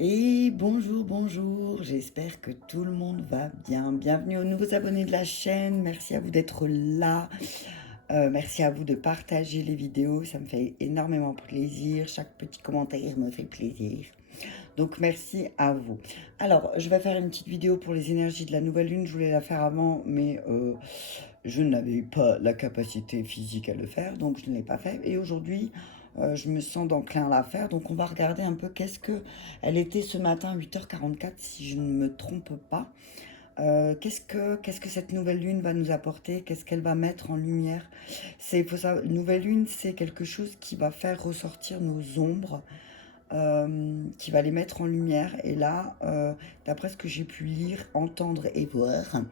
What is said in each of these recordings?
Et bonjour, bonjour, j'espère que tout le monde va bien. Bienvenue aux nouveaux abonnés de la chaîne, merci à vous d'être là. Merci à vous de partager les vidéos, ça me fait énormément plaisir. Chaque petit commentaire me fait plaisir. Donc merci à vous. Alors, je vais faire une petite vidéo pour les énergies de la nouvelle lune. Je voulais la faire avant, mais je n'avais pas la capacité physique à le faire, donc je ne l'ai pas fait. Et aujourd'hui, je me sens d'enclin à la faire. Donc on va regarder un peu qu'est-ce que elle était ce matin, 8h44, si je ne me trompe pas. Qu'est-ce que cette nouvelle lune va nous apporter? Qu'est-ce qu'elle va mettre en lumière? Faut ça, nouvelle lune, c'est quelque chose qui va faire ressortir nos ombres, qui va les mettre en lumière. Et là, d'après ce que j'ai pu lire, entendre et voir,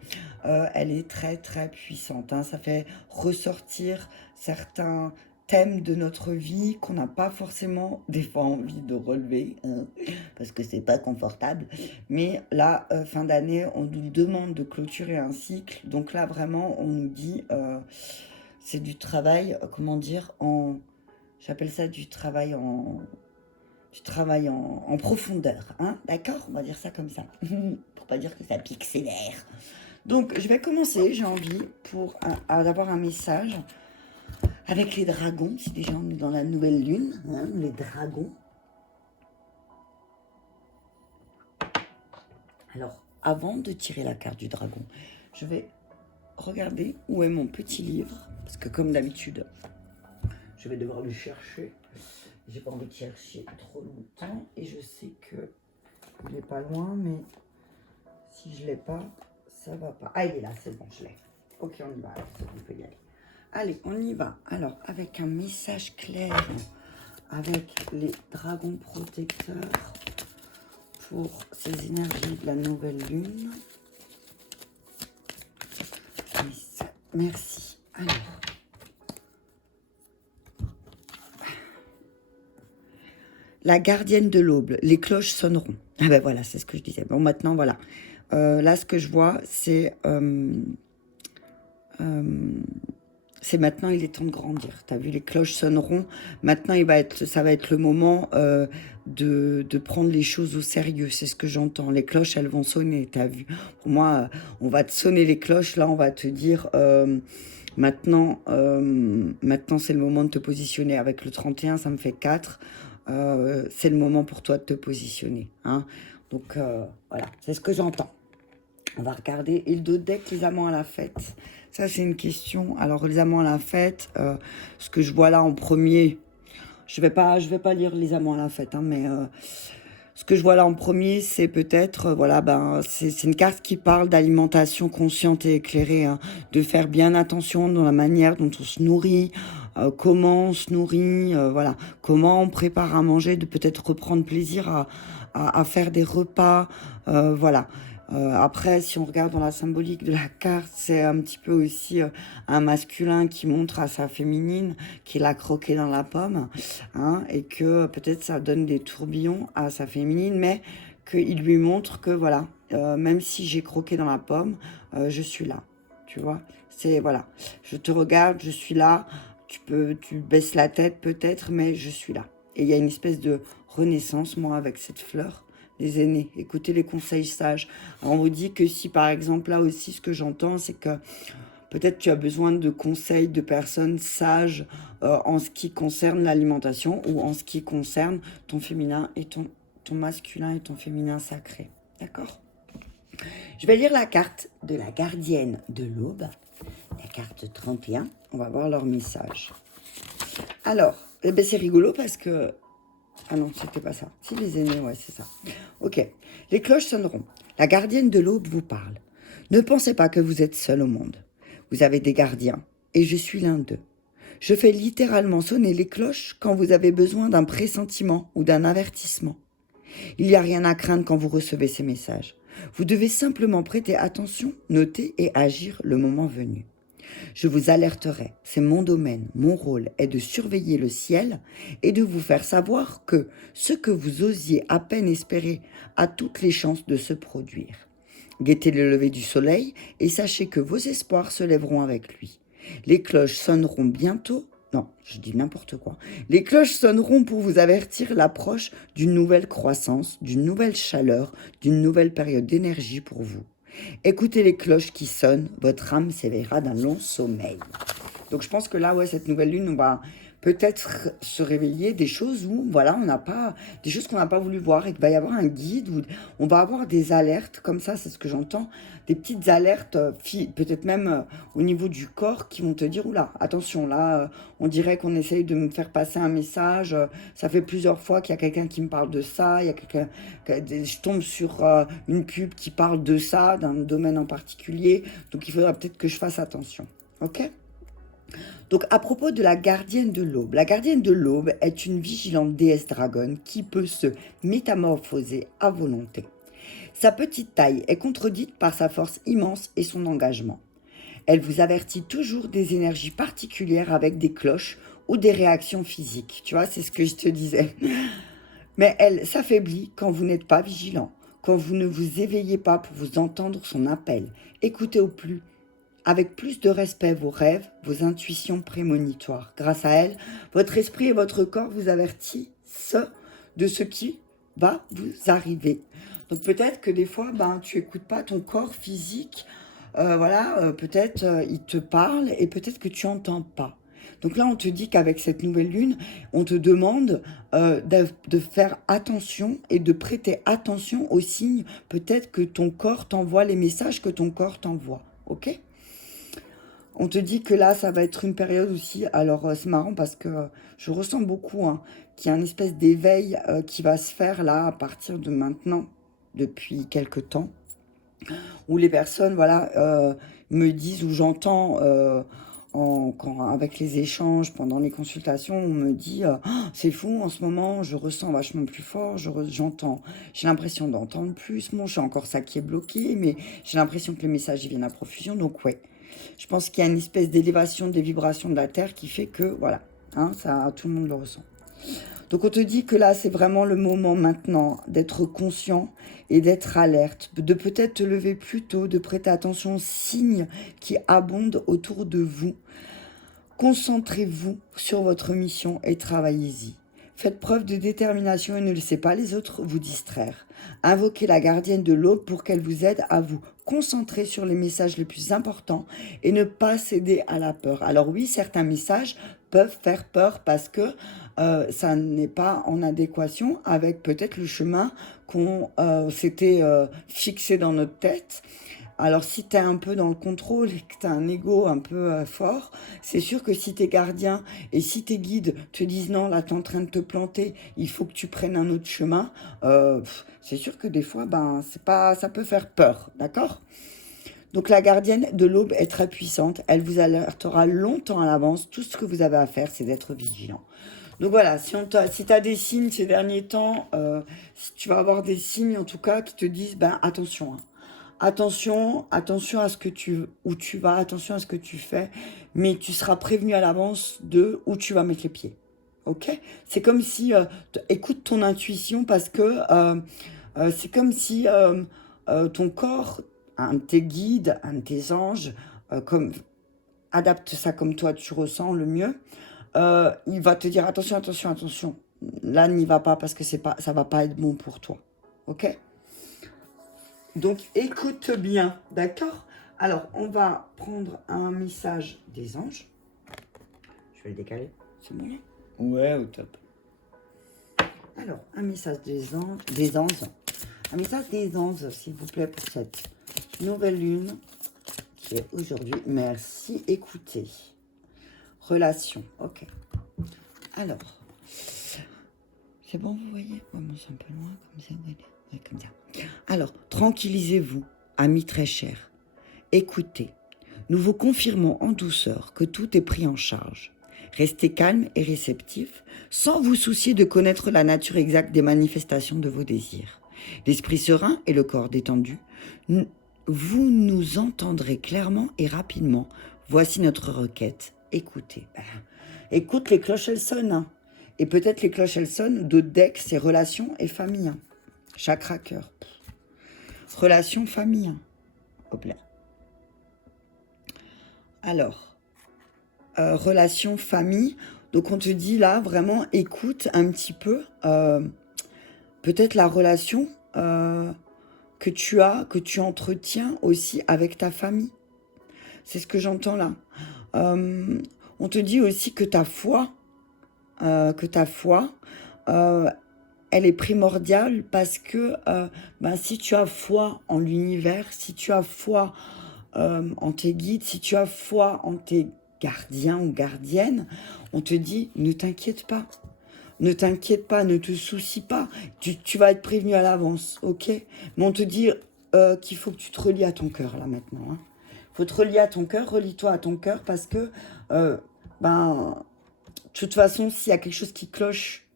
elle est très très puissante, hein. Ça fait ressortir certains thèmes de notre vie qu'on n'a pas forcément des fois envie de relever, hein, parce que c'est pas confortable. Mais là, fin d'année, on nous demande de clôturer un cycle. Donc là, vraiment, on nous dit, c'est du travail, comment dire, j'appelle ça du travail en profondeur, hein, d'accord? On va dire ça comme ça, pour pas dire que ça pique sévère. Donc, je vais commencer, j'ai envie, pour avoir un message avec les dragons. C'est déjà dans la nouvelle lune, hein, les dragons. Alors, avant de tirer la carte du dragon, je vais regarder où est mon petit livre, parce que comme d'habitude, je vais devoir le chercher. J'ai pas envie de chercher trop longtemps, et je sais que il est pas loin, mais si je l'ai pas, ça va pas. Ah, il est là, c'est bon, je l'ai. Ok, on y va, alors, on peut y aller. Allez, on y va. Alors, avec un message clair, avec les dragons protecteurs pour ces énergies de la nouvelle lune. Merci. Alors, la gardienne de l'aube, les cloches sonneront. Ah ben voilà, c'est ce que je disais. Bon, maintenant, voilà. Là, ce que je vois, c'est maintenant, il est temps de grandir. Tu as vu, les cloches sonneront. Maintenant, ça va être le moment de prendre les choses au sérieux. C'est ce que j'entends. Les cloches, elles vont sonner. Tu as vu. Pour moi, on va te sonner les cloches. Là, on va te dire maintenant, c'est le moment de te positionner. Avec le 31, ça me fait 4. C'est le moment pour toi de te positionner, hein. Donc, voilà, c'est ce que j'entends. On va regarder. Et le dos de deck, les amants à la fête. Ça, c'est une question. Alors, les amants à la fête, ce que je vois là en premier, je vais pas lire les amants à la fête, hein, mais ce que je vois là en premier, c'est peut-être, voilà, c'est une carte qui parle d'alimentation consciente et éclairée, hein, de faire bien attention dans la manière dont on se nourrit, comment on se nourrit, voilà, comment on prépare à manger, de peut-être reprendre plaisir à faire des repas, voilà. Après, si on regarde dans la symbolique de la carte, c'est un petit peu aussi un masculin qui montre à sa féminine qu'il a croqué dans la pomme, hein, et que peut-être ça donne des tourbillons à sa féminine, mais qu'il lui montre que voilà, même si j'ai croqué dans la pomme, je suis là, tu vois. C'est voilà, je te regarde, je suis là. Tu baisses la tête peut-être, mais je suis là. Et il y a une espèce de renaissance, moi, avec cette fleur. Les aînés, écoutez les conseils sages. Alors, on vous dit que si, par exemple, là aussi, ce que j'entends, c'est que peut-être tu as besoin de conseils de personnes sages en ce qui concerne l'alimentation ou en ce qui concerne ton féminin et ton masculin et ton féminin sacré. D'accord? Je vais lire la carte de la gardienne de l'aube, la carte 31. On va voir leur message. Alors, eh ben c'est rigolo parce que... Ah non, c'était pas ça. Si, les aînés, ouais, c'est ça. Ok. Les cloches sonneront. La gardienne de l'aube vous parle. Ne pensez pas que vous êtes seul au monde. Vous avez des gardiens, et je suis l'un d'eux. Je fais littéralement sonner les cloches quand vous avez besoin d'un pressentiment ou d'un avertissement. Il n'y a rien à craindre quand vous recevez ces messages. Vous devez simplement prêter attention, noter et agir le moment venu. Je vous alerterai, c'est mon domaine, mon rôle est de surveiller le ciel et de vous faire savoir que ce que vous osiez à peine espérer a toutes les chances de se produire. Guettez le lever du soleil et sachez que vos espoirs se lèveront avec lui. Les cloches sonneront bientôt Non, je dis n'importe quoi. Les cloches sonneront pour vous avertir l'approche d'une nouvelle croissance, d'une nouvelle chaleur, d'une nouvelle période d'énergie pour vous. Écoutez les cloches qui sonnent, votre âme s'éveillera d'un long sommeil. Donc je pense que là, ouais, cette nouvelle lune, on va peut-être se réveiller des choses où, voilà, on n'a pas, des choses qu'on n'a pas voulu voir et qu'il va y avoir un guide où on va avoir des alertes, comme ça, c'est ce que j'entends, des petites alertes, peut-être même au niveau du corps qui vont te dire, oula, attention, là, on dirait qu'on essaye de me faire passer un message, ça fait plusieurs fois qu'il y a quelqu'un qui me parle de ça, il y a quelqu'un, je tombe sur une pub qui parle de ça, d'un domaine en particulier, donc il faudra peut-être que je fasse attention, ok? Donc, à propos de la gardienne de l'aube, la gardienne de l'aube est une vigilante déesse dragonne qui peut se métamorphoser à volonté. Sa petite taille est contredite par sa force immense et son engagement. Elle vous avertit toujours des énergies particulières avec des cloches ou des réactions physiques. Tu vois, c'est ce que je te disais. Mais elle s'affaiblit quand vous n'êtes pas vigilant, quand vous ne vous éveillez pas pour vous entendre son appel. Écoutez au plus avec plus de respect vos rêves, vos intuitions prémonitoires. Grâce à elle, votre esprit et votre corps vous avertissent de ce qui va vous arriver. Donc peut-être que des fois, tu n'écoutes pas ton corps physique, peut-être il te parle et peut-être que tu n'entends pas. Donc là, on te dit qu'avec cette nouvelle lune, on te demande de faire attention et de prêter attention aux signes. Peut-être que ton corps t'envoie les messages que ton corps t'envoie. Ok ? On te dit que là, ça va être une période aussi. Alors, c'est marrant parce que je ressens beaucoup qu'il y a une espèce d'éveil qui va se faire là à partir de maintenant, depuis quelques temps, où les personnes, voilà, me disent, ou j'entends avec les échanges, pendant les consultations, on me dit c'est fou, en ce moment, je ressens vachement plus fort, j'entends, j'ai l'impression d'entendre plus. Bon, j'ai encore ça qui est bloqué, mais j'ai l'impression que les messages ils viennent à profusion. Donc, ouais. Je pense qu'il y a une espèce d'élévation des vibrations de la Terre qui fait que, voilà, ça, tout le monde le ressent. Donc, on te dit que là, c'est vraiment le moment maintenant d'être conscient et d'être alerte, de peut-être te lever plus tôt, de prêter attention aux signes qui abondent autour de vous. Concentrez-vous sur votre mission et travaillez-y. Faites preuve de détermination et ne laissez pas les autres vous distraire. Invoquez la gardienne de l'aube pour qu'elle vous aide à vous concentrer sur les messages les plus importants et ne pas céder à la peur. Alors oui, certains messages peuvent faire peur parce que ça n'est pas en adéquation avec peut-être le chemin qu'on s'était fixé dans notre tête. Alors, si tu es un peu dans le contrôle et que tu as un ego un peu fort, c'est sûr que si tes gardiens et si tes guides te disent non, là, tu es en train de te planter, il faut que tu prennes un autre chemin, c'est sûr que des fois, ça peut faire peur, d'accord ? Donc, la gardienne de l'aube est très puissante. Elle vous alertera longtemps à l'avance. Tout ce que vous avez à faire, c'est d'être vigilant. Donc voilà, si tu as des signes ces derniers temps, si tu vas avoir des signes en tout cas qui te disent, attention, attention à ce que où tu vas, attention à ce que tu fais, mais tu seras prévenu à l'avance de où tu vas mettre les pieds. Ok? C'est comme si, écoute ton intuition parce que c'est comme si ton corps, un de tes guides, un de tes anges, adapte ça comme toi tu ressens le mieux. Il va te dire attention, attention, attention. Là, n'y va pas parce que ça va pas être bon pour toi. Ok? Donc, écoute bien, d'accord? Alors, on va prendre un message des anges. Je vais le décaler. C'est bon? Ouais, au top. Alors, un message des anges. Un message des anges, s'il vous plaît, pour cette nouvelle lune qui est aujourd'hui. Merci, écoutez. Relation, ok. Alors, c'est bon, vous voyez? Ouais, moi, c'est un peu loin, comme ça. Ouais, comme ça. Alors, tranquillisez-vous, amis très chers. Écoutez, nous vous confirmons en douceur que tout est pris en charge. Restez calme et réceptif, sans vous soucier de connaître la nature exacte des manifestations de vos désirs. L'esprit serein et le corps détendu, vous nous entendrez clairement et rapidement. Voici notre requête. Écoutez. Écoute, les cloches, elles sonnent. Hein. Et peut-être les cloches, elles sonnent. D'autres decks, c'est relations et famille. Hein. Chakra cœur. Relation, famille. Hein. Hop là. Alors, relation famille. Donc on te dit là, vraiment, écoute un petit peu, peut-être la relation que tu entretiens aussi avec ta famille. C'est ce que j'entends là. On te dit aussi que ta foi, euh, elle est primordiale parce que ben, si tu as foi en l'univers, si tu as foi en tes guides, si tu as foi en tes gardiens ou gardiennes, on te dit ne t'inquiète pas. Ne t'inquiète pas, ne te soucie pas. Tu vas être prévenu à l'avance, ok? Mais on te dit qu'il faut que tu te relies à ton cœur là maintenant. Hein. Faut te relier à ton cœur, relie-toi à ton cœur parce que, ben, de toute façon, s'il y a quelque chose qui cloche,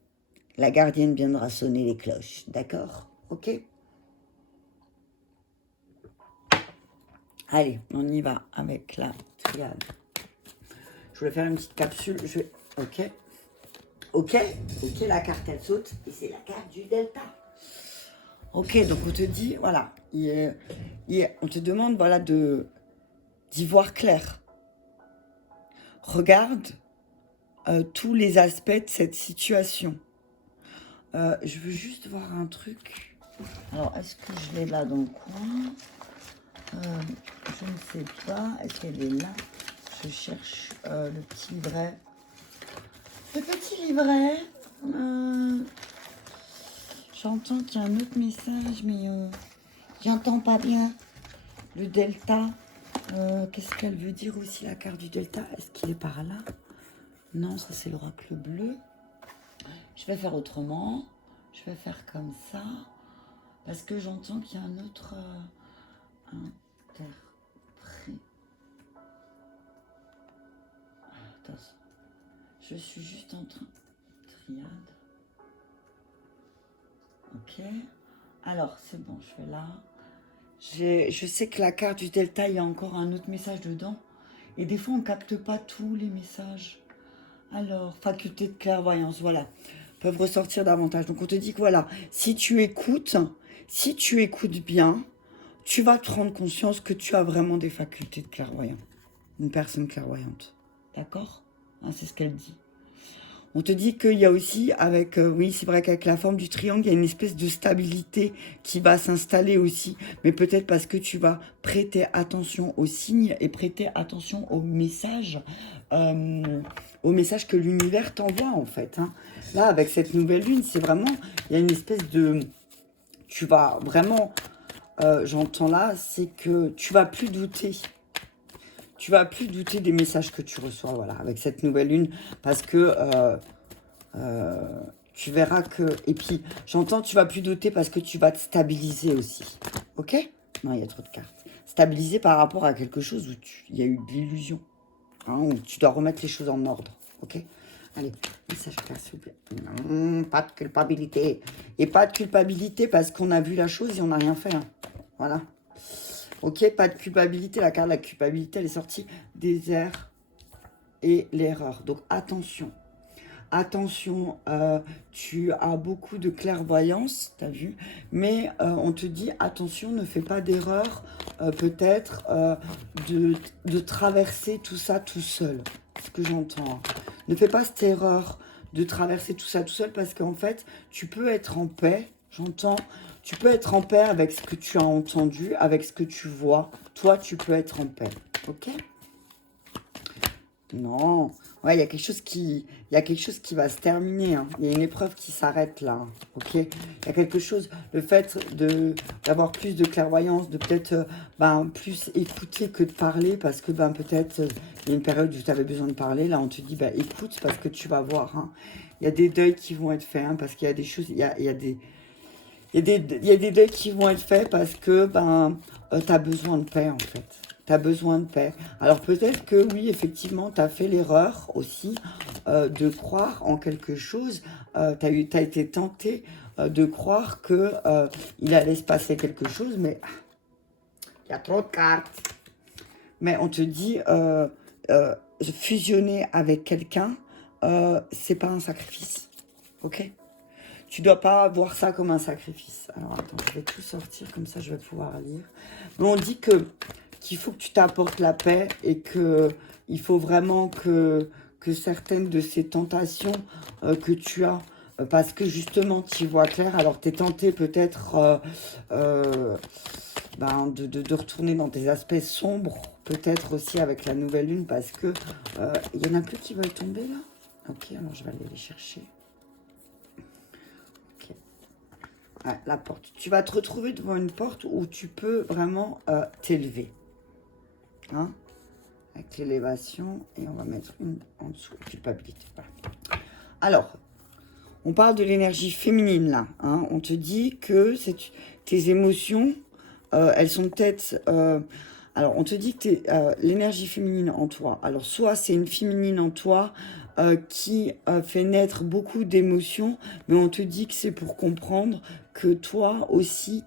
la gardienne viendra sonner les cloches, d'accord? Ok? Allez, on y va avec la triade. Je voulais faire une petite capsule. Ok? Ok? Ok, la carte elle saute et c'est la carte du delta. Ok, donc on te dit, voilà, on te demande, voilà, d'y voir clair. Regarde tous les aspects de cette situation. Je veux juste voir un truc. Alors, est-ce que je l'ai là dans le coin? Je ne sais pas. Est-ce qu'elle est là? Je cherche le petit livret. Le petit livret. J'entends qu'il y a un autre message, mais j'entends pas bien. Le delta. Qu'est-ce qu'elle veut dire aussi, la carte du delta? Est-ce qu'il est par là? Non, ça c'est l'oracle bleu. Je vais faire autrement. Je vais faire comme ça. Parce que j'entends qu'il y a un autre interprète. Attends. Je suis juste en train... Triade. Ok. Alors, c'est bon, je vais là. Je sais que la carte du delta, il y a encore un autre message dedans. Et des fois, on ne capte pas tous les messages. Alors, faculté de clairvoyance, voilà. Peuvent ressortir davantage. Donc, on te dit que voilà, si tu écoutes bien, tu vas te rendre conscience que tu as vraiment des facultés de clairvoyance. Une personne clairvoyante. D'accord? Hein, c'est ce qu'elle dit. On te dit qu'il y a aussi, avec, oui, c'est vrai qu'avec la forme du triangle, il y a une espèce de stabilité qui va s'installer aussi. Mais peut-être parce que tu vas prêter attention aux signes et prêter attention aux messages que l'univers t'envoie, en fait. Hein. Là, avec cette nouvelle lune, c'est vraiment, il y a une espèce de... Tu vas vraiment, j'entends là, c'est que tu vas plus douter. Tu vas plus douter des messages que tu reçois, voilà, avec cette nouvelle lune, parce que tu verras que... Et puis, j'entends, tu vas plus douter parce que tu vas te stabiliser aussi, ok? Non, il y a trop de cartes. Stabiliser par rapport à quelque chose où il y a eu de l'illusion, hein, où tu dois remettre les choses en ordre, ok? Allez, message clair, s'il vous plaît. Pas de culpabilité. Et pas de culpabilité parce qu'on a vu la chose et on n'a rien fait, hein. Voilà. Ok, pas de culpabilité. La carte de la culpabilité, elle est sortie. Désert et l'erreur. Donc, attention. Attention, tu as beaucoup de clairvoyance, tu as vu. Mais on te dit, attention, ne fais pas d'erreur. Peut-être de traverser tout ça tout seul. C'est ce que j'entends. Ne fais pas cette erreur de traverser tout ça tout seul parce qu'en fait, tu peux être en paix. J'entends... Tu peux être en paix avec ce que tu as entendu, avec ce que tu vois. Toi, tu peux être en paix. Ok? Non. Ouais, il y a quelque chose qui va se terminer. Hein. Il y a une épreuve qui s'arrête là. Hein. Ok? Il y a quelque chose. Le fait d'avoir plus de clairvoyance, de peut-être plus écouter que de parler, parce que peut-être il y a une période où tu avais besoin de parler. Là, on te dit écoute parce que tu vas voir. Hein. Il y a des deuils qui vont être faits, hein, parce qu'il y a des choses. Il y a des deuils qui vont être faits parce que tu as besoin de paix, en fait. Tu as besoin de paix. Alors peut-être que oui, effectivement, tu as fait l'erreur aussi de croire en quelque chose. Tu as été tenté de croire qu'il allait se passer quelque chose, mais il y a trop de cartes. Mais on te dit, fusionner avec quelqu'un, c'est pas un sacrifice. Ok ? Tu dois pas voir ça comme un sacrifice. Alors, attends, je vais tout sortir, comme ça, je vais pouvoir lire. Mais on dit que qu'il faut que tu t'apportes la paix et que il faut vraiment que certaines de ces tentations que tu as, parce que justement, tu y vois clair, alors tu es tenté peut-être ben, de retourner dans tes aspects sombres, peut-être aussi avec la nouvelle lune, parce que il y en a plus qui veulent tomber là. Ok, alors je vais aller les chercher. Ok. Ah, la porte. Tu vas te retrouver devant une porte où tu peux vraiment t'élever. Hein, avec l'élévation, et on va mettre une en dessous, culpabilité. Voilà. Alors, on parle de l'énergie féminine là. Hein. On te dit que tes émotions, elles sont peut-être... alors, on te dit que l'énergie féminine en toi. Alors, soit c'est une féminine en toi qui fait naître beaucoup d'émotions, mais on te dit que c'est pour comprendre que toi aussi,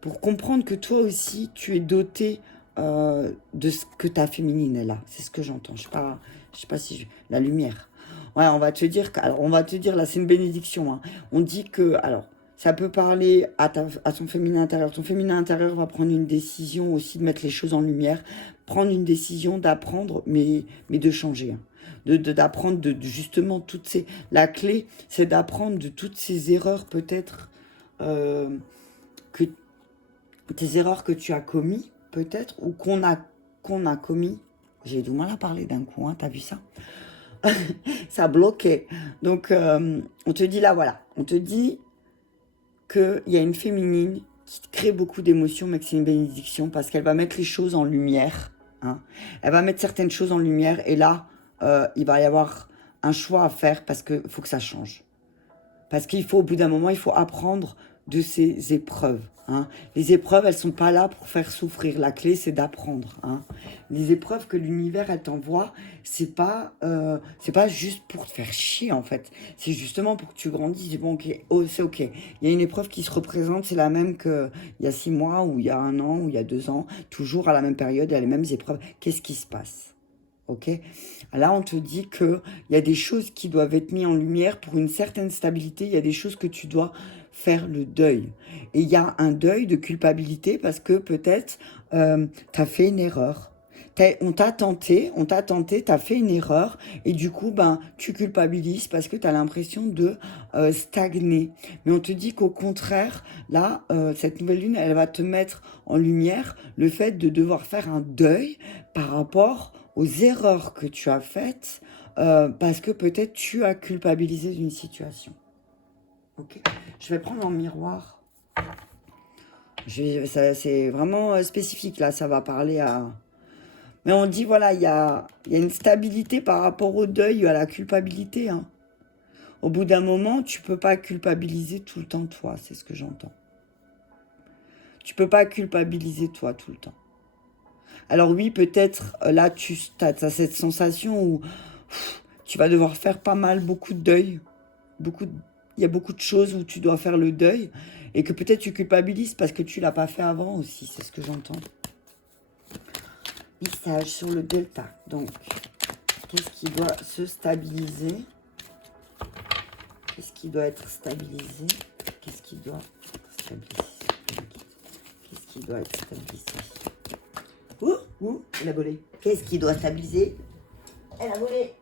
pour comprendre que toi aussi, tu es doté de ce que ta féminine est là. C'est ce que j'entends. Je sais pas si la lumière. Ouais, on va te dire alors on va te dire là, c'est une bénédiction. Hein. On dit que alors ça peut parler à ton féminin intérieur. Ton féminin intérieur va prendre une décision aussi de mettre les choses en lumière, prendre une décision d'apprendre, mais de changer. Hein. D'apprendre justement toutes ces... La clé, c'est d'apprendre de toutes ces erreurs peut-être que tes erreurs que tu as commis, peut-être, ou qu'on a commis. J'ai du mal à parler d'un coup, hein, t'as vu ça? Ça bloquait. Donc, on te dit là, voilà, on te dit qu'il y a une féminine qui crée beaucoup d'émotions, mais que c'est une bénédiction parce qu'elle va mettre les choses en lumière. Hein. Elle va mettre certaines choses en lumière et là, il va y avoir un choix à faire parce qu'il faut que ça change. Parce qu'il faut, au bout d'un moment, il faut apprendre de ces épreuves. Hein. Les épreuves, elles ne sont pas là pour faire souffrir. La clé, c'est d'apprendre. Hein. Les épreuves que l'univers, elle t'envoie, c'est pas juste pour te faire chier, en fait. C'est justement pour que tu grandisses. Bon, ok, oh, c'est ok. Il y a une épreuve qui se représente, c'est la même qu'il y a 6 mois, ou il y a 1 an, ou il y a 2 ans. Toujours à la même période, il y a les mêmes épreuves. Qu'est-ce qui se passe ? Ok, là on te dit que il y a des choses qui doivent être mises en lumière pour une certaine stabilité. Il y a des choses que tu dois faire le deuil. Et il y a un deuil de culpabilité parce que peut-être tu as fait une erreur. On t'a tenté, tu as fait une erreur et du coup ben tu culpabilises parce que tu as l'impression de stagner. Mais on te dit qu'au contraire, là, cette nouvelle lune, elle va te mettre en lumière le fait de devoir faire un deuil par rapport aux erreurs que tu as faites parce que peut-être tu as culpabilisé d'une situation. Ok. Je vais prendre en miroir. C'est vraiment spécifique là, ça va parler à... Mais on dit voilà, il y a une stabilité par rapport au deuil, à la culpabilité. Hein. Au bout d'un moment, tu peux pas culpabiliser tout le temps toi, c'est ce que j'entends. Tu peux pas culpabiliser toi tout le temps. Alors oui, peut-être là, tu as cette sensation où tu vas devoir faire beaucoup de deuil. Il y a beaucoup de choses où tu dois faire le deuil et que peut-être tu culpabilises parce que tu ne l'as pas fait avant aussi, c'est ce que j'entends. Message sur le delta. Donc, qu'est-ce qui doit se stabiliser? Qu'est-ce qui doit être stabilisé? Qu'est-ce qui doit être stabilisé? Qu'est-ce qui doit être stabilisé? Elle a volé. Qu'est-ce qui doit stabiliser? Elle a volé.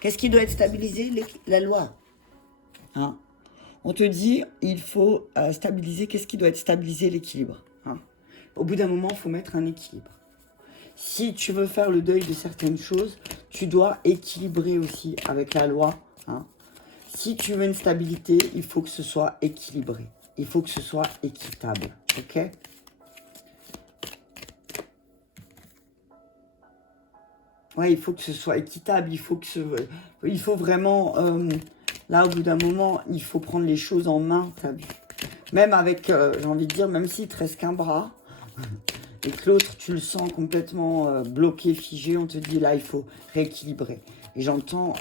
Qu'est-ce qui doit être stabilisé? La loi. Hein? On te dit, il faut stabiliser. Qu'est-ce qui doit être stabilisé? L'équilibre. Hein? Au bout d'un moment, il faut mettre un équilibre. Si tu veux faire le deuil de certaines choses, tu dois équilibrer aussi avec la loi. Hein? Si tu veux une stabilité, il faut que ce soit équilibré. Il faut que ce soit équitable. Ok? Ouais, il faut que ce soit équitable. Il faut vraiment... là, au bout d'un moment, il faut prendre les choses en main, t'as vu. Même avec, j'ai envie de dire, même s'il te reste qu'un bras, et que l'autre, tu le sens complètement bloqué, figé, on te dit, là, il faut rééquilibrer. Et j'entends,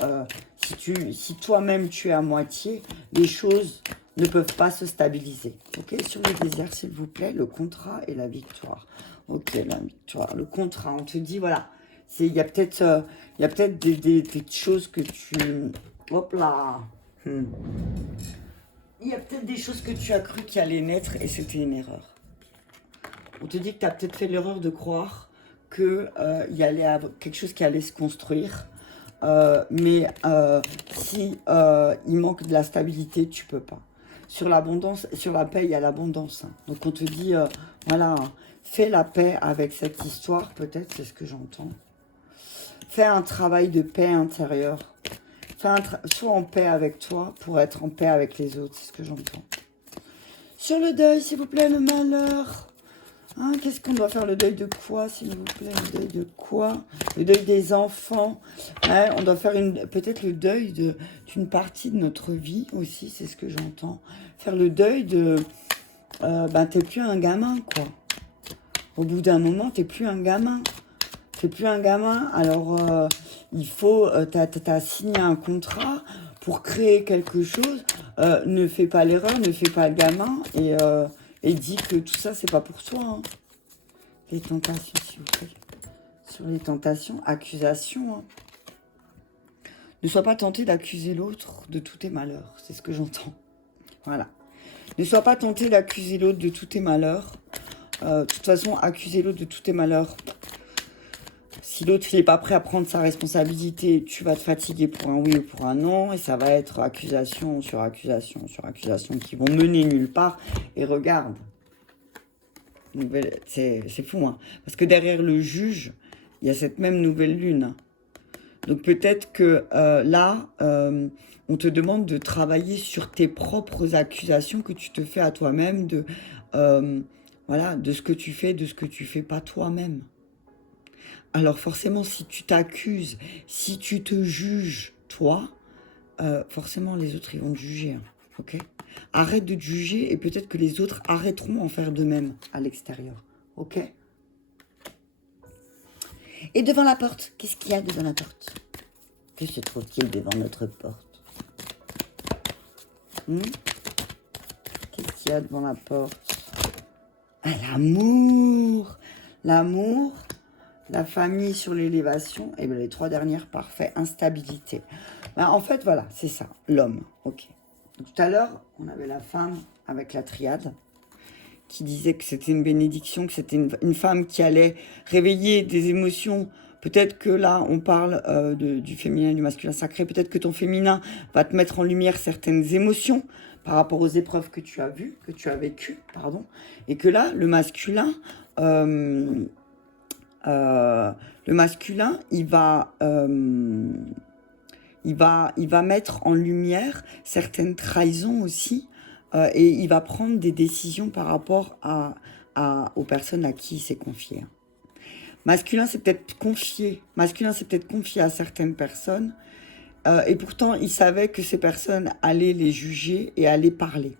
si toi-même, tu es à moitié, les choses ne peuvent pas se stabiliser. Ok, sur le désert, s'il vous plaît, le contrat et la victoire. Ok, la victoire, le contrat, on te dit, voilà, il y a peut-être des choses que tu... Hop là. Il y a peut-être des choses que tu as cru qui allaient naître et c'était une erreur. On te dit que tu as peut-être fait l'erreur de croire qu'il y allait avoir quelque chose qui allait se construire. Mais si il manque de la stabilité, tu peux pas. Sur l'abondance, sur la paix, il y a l'abondance. Hein. Donc on te dit, voilà, fais la paix avec cette histoire, peut-être, c'est ce que j'entends. Fais un travail de paix intérieure. Sois en paix avec toi pour être en paix avec les autres, c'est ce que j'entends. Sur le deuil, s'il vous plaît, le malheur. Hein, qu'est-ce qu'on doit faire? Le deuil de quoi, s'il vous plaît? Le deuil de quoi? Le deuil des enfants. Ouais, on doit faire peut-être le deuil d'une partie de notre vie aussi, c'est ce que j'entends. Faire le deuil de... ben, t'es plus un gamin, quoi. Au bout d'un moment, t'es plus un gamin. T'es plus un gamin, alors il faut... t'as signé un contrat pour créer quelque chose. Ne fais pas l'erreur, ne fais pas le gamin, et dis que tout ça, c'est pas pour toi. Hein. Les tentations, s'il vous plaît. Sur les tentations, accusations. Hein. Ne sois pas tenté d'accuser l'autre de tous tes malheurs. C'est ce que j'entends. Voilà. Ne sois pas tenté d'accuser l'autre de tous tes malheurs. De toute façon, accuser l'autre de tous tes malheurs. Si l'autre n'est pas prêt à prendre sa responsabilité, tu vas te fatiguer pour un oui ou pour un non. Et ça va être accusation sur accusation sur accusation qui vont mener nulle part. Et regarde. C'est fou, hein. Parce que derrière le juge, il y a cette même nouvelle lune. Donc peut-être que là, on te demande de travailler sur tes propres accusations que tu te fais à toi-même, voilà, de ce que tu fais, de ce que tu fais pas toi-même. Alors forcément, si tu t'accuses, si tu te juges, toi, forcément les autres, ils vont te juger, hein, ok ? Arrête de te juger et peut-être que les autres arrêteront en faire de même à l'extérieur. Ok? Et devant la porte, qu'est-ce qu'il y a devant la porte? Que se trouve-t-il devant notre porte? Qu'est-ce qu'il y a devant la porte? Ah, l'amour! L'amour, la famille sur l'élévation, et bien les trois dernières, parfait, instabilité. Ben, en fait, voilà, c'est ça, l'homme. Ok. Tout à l'heure, on avait la femme avec la triade qui disait que c'était une bénédiction, que c'était une femme qui allait réveiller des émotions. Peut-être que là, on parle du féminin, du masculin sacré. Peut-être que ton féminin va te mettre en lumière certaines émotions par rapport aux épreuves que tu as vues, que tu as vécues, pardon. Et que là, le masculin, il va mettre en lumière certaines trahisons aussi, et il va prendre des décisions par rapport aux personnes à qui il s'est confié. Masculin, c'est peut-être confié à certaines personnes, et pourtant, il savait que ces personnes allaient les juger et allaient parler.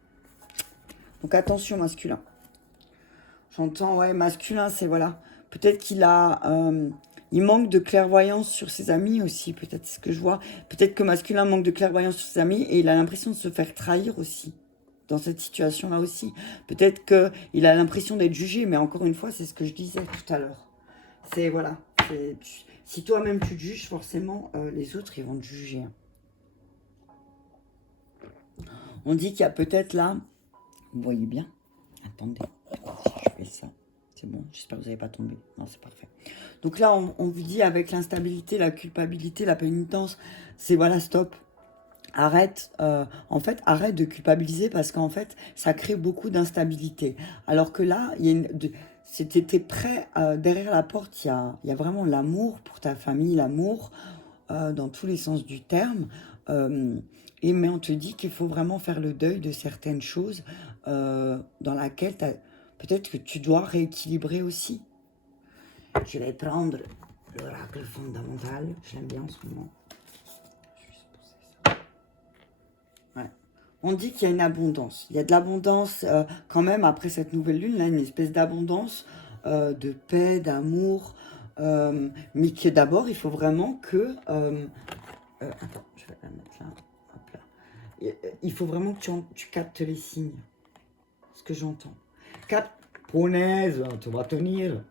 Donc attention, masculin. J'entends, ouais, masculin, c'est voilà. Peut-être qu'il a... il manque de clairvoyance sur ses amis aussi, peut-être c'est ce que je vois. Peut-être que masculin manque de clairvoyance sur ses amis et il a l'impression de se faire trahir aussi, dans cette situation-là aussi. Peut-être qu'il a l'impression d'être jugé, mais encore une fois, c'est ce que je disais tout à l'heure. C'est, voilà, si toi-même tu te juges, forcément, les autres, ils vont te juger. On dit qu'il y a peut-être là, vous voyez bien, attendez, je fais ça. C'est bon, j'espère que vous n'avez pas tombé. Non, c'est parfait. Donc là, on vous dit avec l'instabilité, la culpabilité, la pénitence, c'est voilà, stop. Arrête, en fait, arrête de culpabiliser parce qu'en fait, ça crée beaucoup d'instabilité. Alors que là, t'es prêt, derrière la porte, il y a vraiment l'amour pour ta famille, l'amour dans tous les sens du terme. Mais on te dit qu'il faut vraiment faire le deuil de certaines choses dans laquelle peut-être que tu dois rééquilibrer aussi. Je vais prendre l'oracle fondamental. Je l'aime bien en ce moment. Ouais. On dit qu'il y a une abondance. Il y a de l'abondance quand même après cette nouvelle lune, là, une espèce d'abondance de paix, d'amour. Mais que d'abord, il faut vraiment que... attends, je vais la mettre là. Hop là. Il faut vraiment que tu captes les signes. Ce que j'entends. Punaise, tu vas tenir.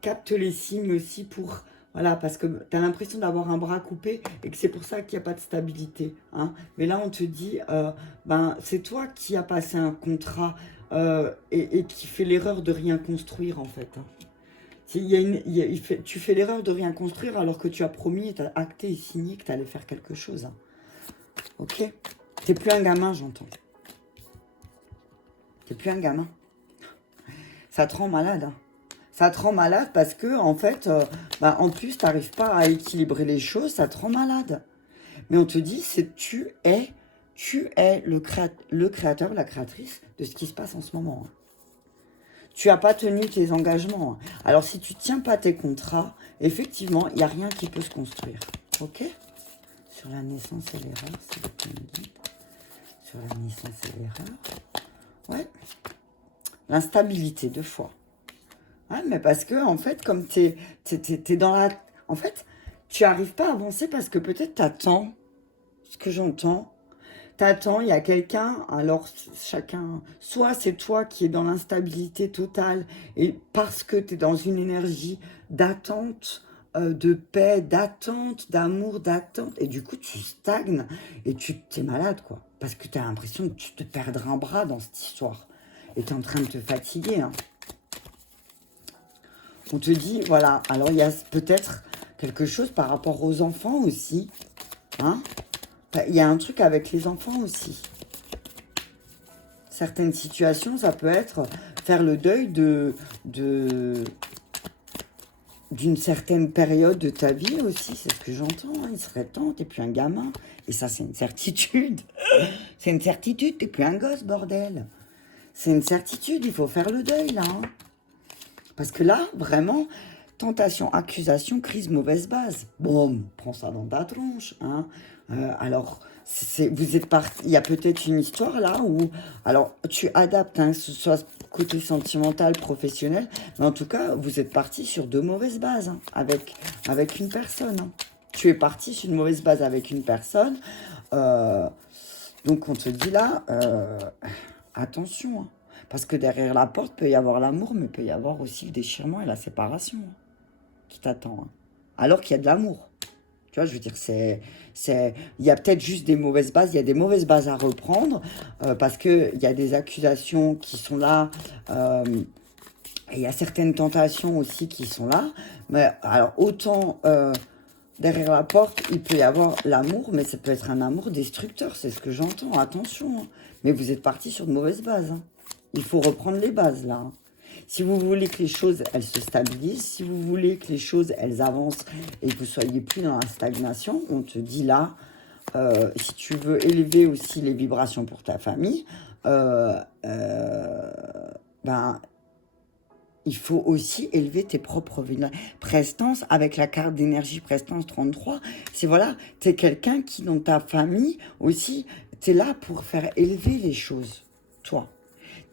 Capte les signes aussi pour... Voilà, parce que tu as l'impression d'avoir un bras coupé et que c'est pour ça qu'il n'y a pas de stabilité. Hein. Mais là, on te dit, c'est toi qui as passé un contrat et qui fait l'erreur de rien construire, en fait. Hein. Tu fais l'erreur de rien construire alors que tu as promis, tu as acté et signé que tu allais faire quelque chose. Hein. Ok? T'es plus un gamin, j'entends. T'es plus un gamin. Ça te rend malade. Hein. Ça te rend malade parce que, en fait, en plus, tu n'arrives pas à équilibrer les choses, ça te rend malade. Mais on te dit, c'est tu es le créateur, la créatrice de ce qui se passe en ce moment. Hein. Tu n'as pas tenu tes engagements. Hein. Alors, si tu ne tiens pas tes contrats, effectivement, il n'y a rien qui peut se construire. Ok? Sur la naissance et l'erreur, c'est le qu'on me dit. Sur la naissance et l'erreur. Ouais. L'instabilité, 2 fois. Ouais, mais parce que, en fait, comme t'es dans la... En fait, tu n'arrives pas à avancer parce que peut-être t'attends, ce que j'entends, t'attends, il y a quelqu'un, alors chacun... Soit c'est toi qui es dans l'instabilité totale, et parce que tu es dans une énergie d'attente, de paix, d'attente, d'amour, d'attente, et du coup, tu stagnes, et tu t'es malade, quoi. Parce que tu as l'impression que tu te perdras un bras dans cette histoire. Et tu es en train de te fatiguer, hein. On te dit, voilà, alors il y a peut-être quelque chose par rapport aux enfants aussi. Hein? Il y a un truc avec les enfants aussi. Certaines situations, ça peut être faire le deuil d'une certaine période de ta vie aussi. C'est ce que j'entends. Hein. Il serait temps, t'es plus un gamin. Et ça, c'est une certitude. C'est une certitude, t'es plus un gosse, bordel. C'est une certitude, il faut faire le deuil, là. Hein. Parce que là, vraiment, tentation, accusation, crise, mauvaise base. Boum, prends ça dans ta tronche. Hein. Alors, vous êtes parti. Il y a peut-être une histoire là où. Alors, tu adaptes, hein, que ce soit côté sentimental, professionnel. Mais en tout cas, vous êtes parti sur de mauvaises bases hein, avec une personne. Hein. Tu es parti sur une mauvaise base avec une personne. Donc, on te dit là, attention. Hein. Parce que derrière la porte, peut y avoir l'amour, mais peut y avoir aussi le déchirement et la séparation hein, qui t'attend. Hein. Alors qu'il y a de l'amour. Tu vois, je veux dire, il y a peut-être juste des mauvaises bases, il y a des mauvaises bases à reprendre, parce qu'il y a des accusations qui sont là, et il y a certaines tentations aussi qui sont là. Mais alors, autant derrière la porte, il peut y avoir l'amour, mais ça peut être un amour destructeur, c'est ce que j'entends, attention. Hein. Mais vous êtes parti sur de mauvaises bases. Hein. Il faut reprendre les bases, là. Hein. Si vous voulez que les choses, elles se stabilisent, si vous voulez que les choses, elles avancent et que vous soyez plus dans la stagnation, on te dit là, si tu veux élever aussi les vibrations pour ta famille, ben, il faut aussi élever tes propres prestances avec la carte d'énergie prestance 33. C'est voilà, tu es quelqu'un qui, dans ta famille aussi, tu es là pour faire élever les choses, toi.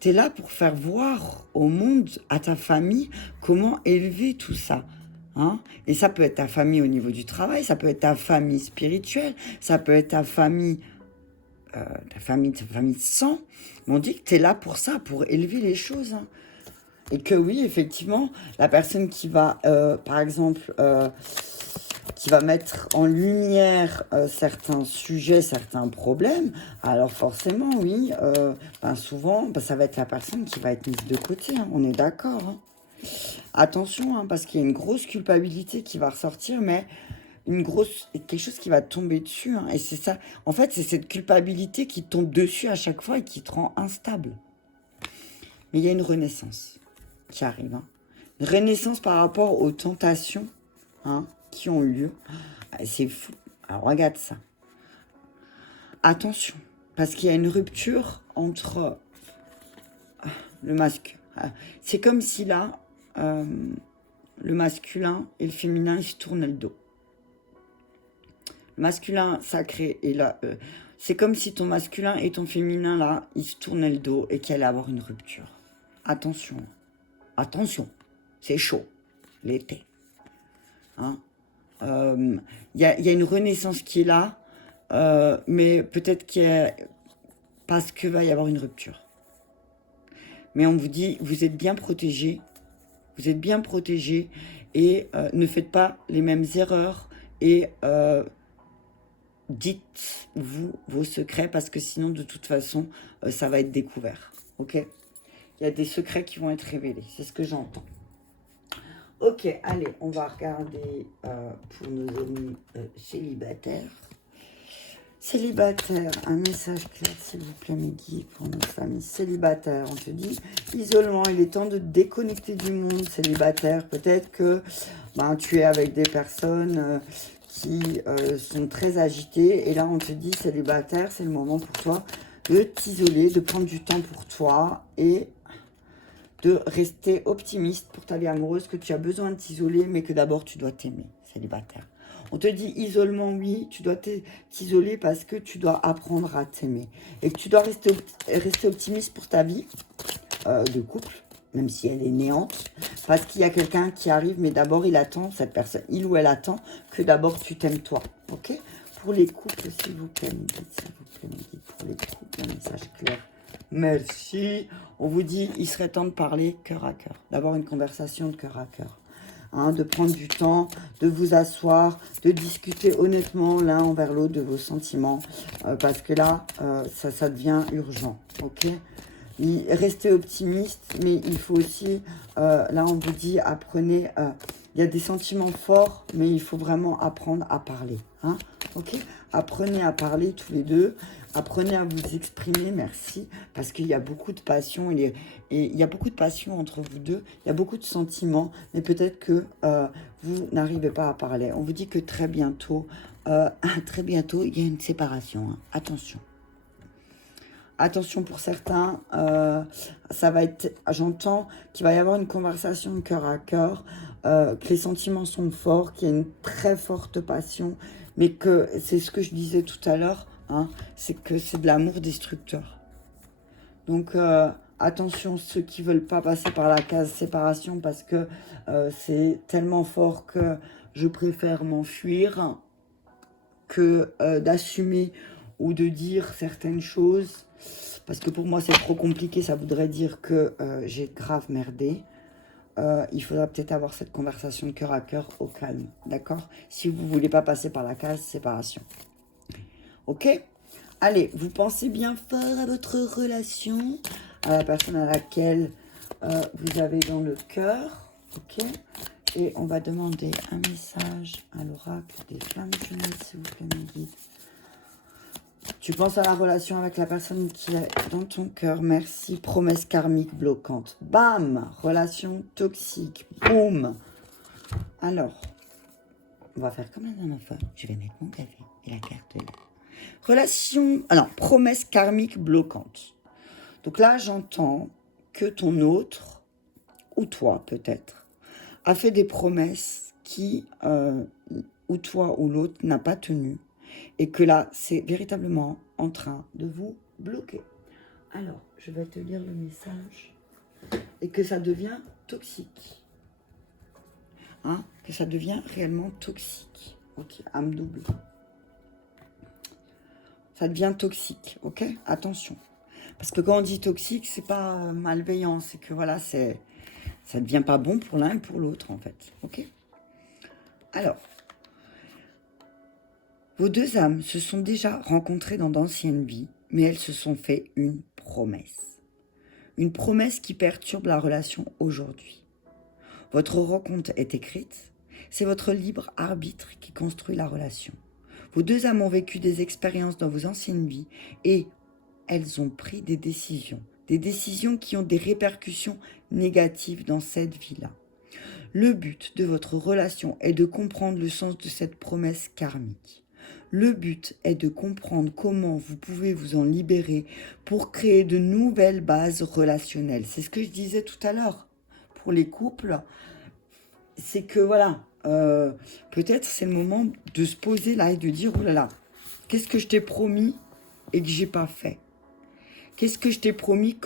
Tu es là pour faire voir au monde, à ta famille, comment élever tout ça. Hein? Et ça peut être ta famille au niveau du travail, ça peut être ta famille spirituelle, ça peut être ta famille de sang. Mais on dit que tu es là pour ça, pour élever les choses. Hein. Et que oui, effectivement, la personne qui va, par exemple, qui va mettre en lumière certains sujets, certains problèmes, alors forcément, oui, souvent, ça va être la personne qui va être mise de côté, hein, on est d'accord. Hein. Attention, hein, parce qu'il y a une grosse culpabilité qui va ressortir, mais quelque chose qui va tomber dessus. Hein, et c'est ça, en fait, c'est cette culpabilité qui tombe dessus à chaque fois et qui te rend instable. Mais il y a une renaissance qui arrive. Hein. Une renaissance par rapport aux tentations hein, qui ont eu lieu. C'est fou. Alors regarde ça. Attention, parce qu'il y a une rupture entre le masculin. C'est comme si là, le masculin et le féminin, ils se tournaient le dos. Le masculin sacré et là, c'est comme si ton masculin et ton féminin là, ils se tournaient le dos et qu'il allait avoir une rupture. Attention. Attention, c'est chaud, l'été. Hein y a une renaissance qui est là, mais peut-être parce qu'il va y avoir une rupture. Mais on vous dit, vous êtes bien protégés, et ne faites pas les mêmes erreurs et dites-vous vos secrets parce que sinon, de toute façon, ça va être découvert. Ok ? Il y a des secrets qui vont être révélés. C'est ce que j'entends. Ok, allez, on va regarder pour nos amis célibataires. Célibataire, un message clair, s'il vous plaît, mes guides, pour nos familles célibataires. On te dit, isolement, il est temps de te déconnecter du monde célibataire. Peut-être que tu es avec des personnes qui sont très agitées. Et là, on te dit, célibataire, c'est le moment pour toi de t'isoler, de prendre du temps pour toi et de rester optimiste pour ta vie amoureuse, que tu as besoin de t'isoler, mais que d'abord, tu dois t'aimer, célibataire. On te dit isolement, oui, tu dois t'isoler parce que tu dois apprendre à t'aimer. Et que tu dois rester optimiste pour ta vie de couple, même si elle est néante. Parce qu'il y a quelqu'un qui arrive, mais d'abord, il attend, cette personne, il ou elle attend que d'abord tu t'aimes toi. Ok? Pour les couples, s'il vous plaît, me dites, s'il vous plaît, me dites, pour les couples, un message clair. Merci. On vous dit, il serait temps de parler cœur à cœur, d'avoir une conversation de cœur à cœur. Hein, de prendre du temps, de vous asseoir, de discuter honnêtement l'un envers l'autre de vos sentiments, parce que là, ça devient urgent, ok? Restez optimiste, mais il faut aussi, là on vous dit, apprenez, il y a des sentiments forts, mais il faut vraiment apprendre à parler, hein, ok? Apprenez à parler tous les deux, apprenez à vous exprimer, merci, parce qu'il y a beaucoup de passion, et il y a beaucoup de passion entre vous deux, il y a beaucoup de sentiments, mais peut-être que vous n'arrivez pas à parler. On vous dit que très bientôt, il y a une séparation, hein. Attention. Attention pour certains, ça va être, j'entends qu'il va y avoir une conversation de cœur à cœur, que les sentiments sont forts, qu'il y a une très forte passion, mais que c'est ce que je disais tout à l'heure, hein, c'est que c'est de l'amour destructeur. Donc attention ceux qui veulent pas passer par la case séparation parce que c'est tellement fort que je préfère m'enfuir que d'assumer ou de dire certaines choses. Parce que pour moi, c'est trop compliqué. Ça voudrait dire que j'ai grave merdé. Il faudra peut-être avoir cette conversation de cœur à cœur au calme. D'accord? Si vous ne voulez pas passer par la case séparation. Ok? Allez, vous pensez bien fort à votre relation, à la personne à laquelle vous avez dans le cœur. Ok? Et on va demander un message à l'oracle des flammes jumelles, s'il vous plaît, mes guides. Tu penses à la relation avec la personne qui est dans ton cœur. Merci. Promesse karmique bloquante. Bam! Relation toxique. Boum! Alors, on va faire comme la dernière fois. Je vais mettre mon café et la carte là. Relation... Alors, promesse karmique bloquante. Donc là, j'entends que ton autre, ou toi peut-être, a fait des promesses qui, ou toi ou l'autre, n'a pas tenu. Et que là, c'est véritablement en train de vous bloquer. Alors, je vais te lire le message. Et que ça devient toxique. Hein? Que ça devient réellement toxique. Ok, âme double. Ça devient toxique, ok? Attention. Parce que quand on dit toxique, c'est pas malveillant. C'est que voilà, ça devient pas bon pour l'un et pour l'autre, en fait. Ok? Alors, vos deux âmes se sont déjà rencontrées dans d'anciennes vies, mais elles se sont fait une promesse. Une promesse qui perturbe la relation aujourd'hui. Votre rencontre est écrite, c'est votre libre arbitre qui construit la relation. Vos deux âmes ont vécu des expériences dans vos anciennes vies et elles ont pris des décisions qui ont des répercussions négatives dans cette vie-là. Le but de votre relation est de comprendre le sens de cette promesse karmique. Le but est de comprendre comment vous pouvez vous en libérer pour créer de nouvelles bases relationnelles. C'est ce que je disais tout à l'heure pour les couples. C'est que voilà, peut-être c'est le moment de se poser là et de dire, oh là là, qu'est-ce que je t'ai promis et que j'ai pas fait? Qu'est-ce que je t'ai promis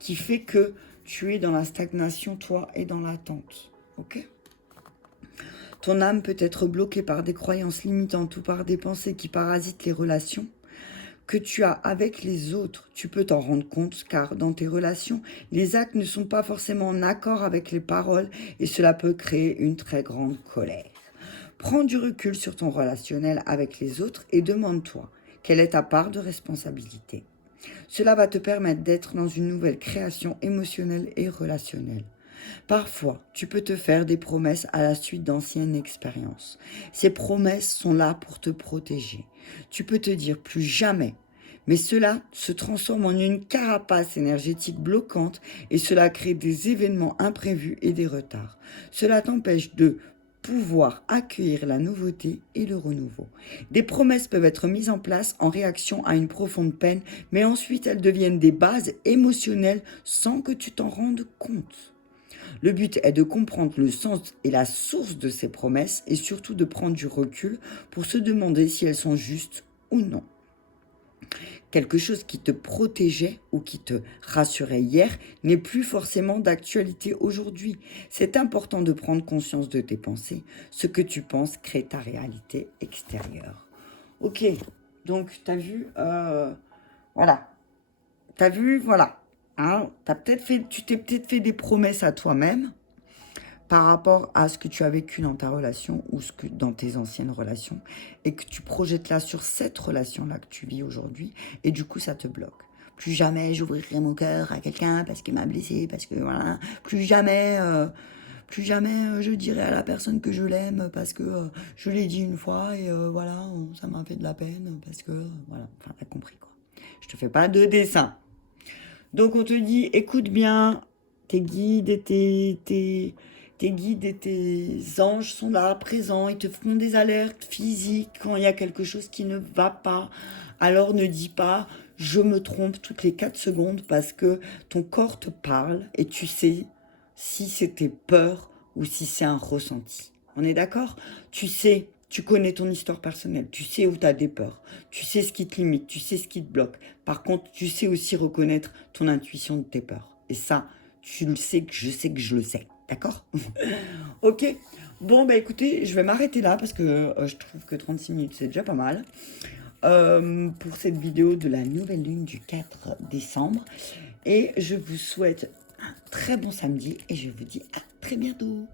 qui fait que tu es dans la stagnation, toi, et dans l'attente? Ok? Ton âme peut être bloquée par des croyances limitantes ou par des pensées qui parasitent les relations que tu as avec les autres. Tu peux t'en rendre compte car dans tes relations, les actes ne sont pas forcément en accord avec les paroles et cela peut créer une très grande colère. Prends du recul sur ton relationnel avec les autres et demande-toi quelle est ta part de responsabilité. Cela va te permettre d'être dans une nouvelle création émotionnelle et relationnelle. Parfois, tu peux te faire des promesses à la suite d'anciennes expériences. Ces promesses sont là pour te protéger. Tu peux te dire plus jamais, mais cela se transforme en une carapace énergétique bloquante et cela crée des événements imprévus et des retards. Cela t'empêche de pouvoir accueillir la nouveauté et le renouveau. Des promesses peuvent être mises en place en réaction à une profonde peine, mais ensuite elles deviennent des bases émotionnelles sans que tu t'en rendes compte. Le but est de comprendre le sens et la source de ces promesses et surtout de prendre du recul pour se demander si elles sont justes ou non. Quelque chose qui te protégeait ou qui te rassurait hier n'est plus forcément d'actualité aujourd'hui. C'est important de prendre conscience de tes pensées. Ce que tu penses crée ta réalité extérieure. Ok, donc tu as vu, voilà. Tu as vu, voilà. Hein, tu t'es peut-être fait des promesses à toi-même par rapport à ce que tu as vécu dans ta relation ou dans tes anciennes relations et que tu projettes là sur cette relation-là que tu vis aujourd'hui et du coup ça te bloque. Plus jamais j'ouvrirai mon cœur à quelqu'un parce qu'il m'a blessé, parce que voilà. Plus jamais je dirai à la personne que je l'aime parce que je l'ai dit une fois et voilà, ça m'a fait de la peine parce que voilà, enfin t'as compris quoi. Je te fais pas de dessin. Donc on te dit, écoute bien, tes guides et tes guides et tes anges sont là, présents, ils te font des alertes physiques quand il y a quelque chose qui ne va pas. Alors ne dis pas, je me trompe toutes les 4 secondes parce que ton corps te parle et tu sais si c'était peur ou si c'est un ressenti. On est d'accord? Tu sais, tu connais ton histoire personnelle, tu sais où tu as des peurs, tu sais ce qui te limite, tu sais ce qui te bloque. Par contre, tu sais aussi reconnaître ton intuition de tes peurs. Et ça, tu le sais que je le sais. D'accord? Ok. Bon, bah écoutez, je vais m'arrêter là parce que je trouve que 36 minutes, c'est déjà pas mal. Pour cette vidéo de la nouvelle lune du 4 décembre. Et je vous souhaite un très bon samedi et je vous dis à très bientôt.